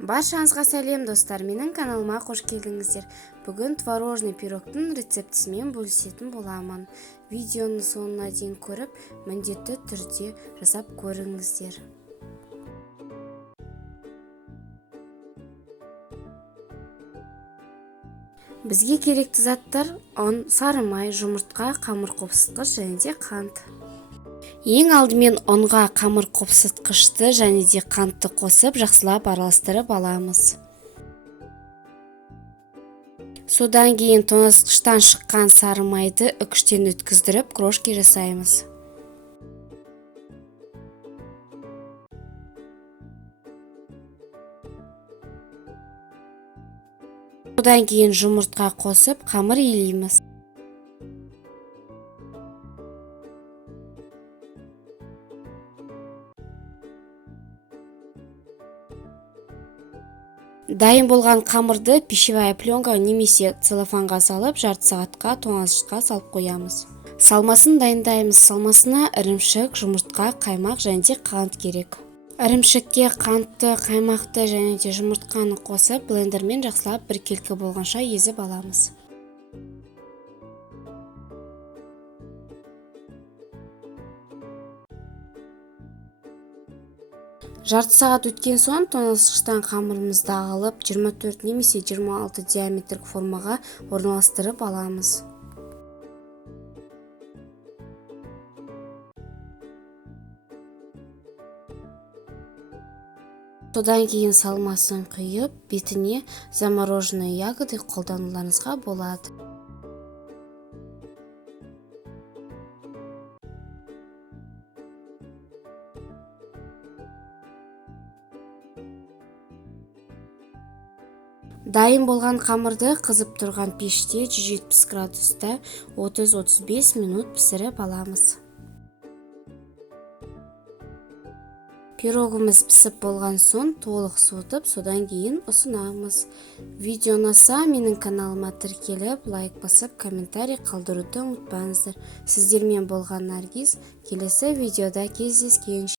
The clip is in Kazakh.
Баршаңызға сәлем достар, менің каналыма қош келдіңіздер. Бүгін творожный пирогтың рецептісімен бөлісетін боламын. Видеоны соңына дейін көріп, міндетті түрде жасап көріңіздер. Бізге керекті заттар: ұн, сары май, жұмыртқа, қамыр қопсытқыш және де қант. Ең алдымен ұнға қамыр қопсытқышты және де қантты қосып, жақсылап араластырып аламыз. Содан кейін тоңазытқыштан шыққан сары майды үкіштен өткіздіріп, крошки жасаймыз. Содан кейін жұмыртқа қосып, қамыр илейміз. Дайын болған қамырды пищевая пленка немесе целлофанға салып, жарты сағатқа тоңазытқышқа салып қоямыз. Салмасын дайындаймыз. Салмасына ірімшік, жұмыртқа, қаймақ және де қант керек. Ірімшікке қантты, қаймақты және де жұмыртқаны қосып, блендермен жақсылап біркелкі болғанша езіп аламыз. Жарты сағат өткен соң тоңазытқыштан қамырымызды алып, 24 немесе 26 диаметрлік формаға орналастырып аламыз. Содан кейін салмасын құйып, бетіне замороженные ягоды қолдануларыңызға болады. Дайын болған қамырды қызып тұрған пеште 170 градуста 30-35 минут пісіріп аламыз. Пирогымыз пісіп болған соң толық суытып, содан кейін ұсынамыз. Видео ұнаса, менің каналыма тіркеліп, лайк басып, комментарий қалдыруды ұмытпаңыздар. Сіздермен болған Наргиз. Келесі видеода кездескенше.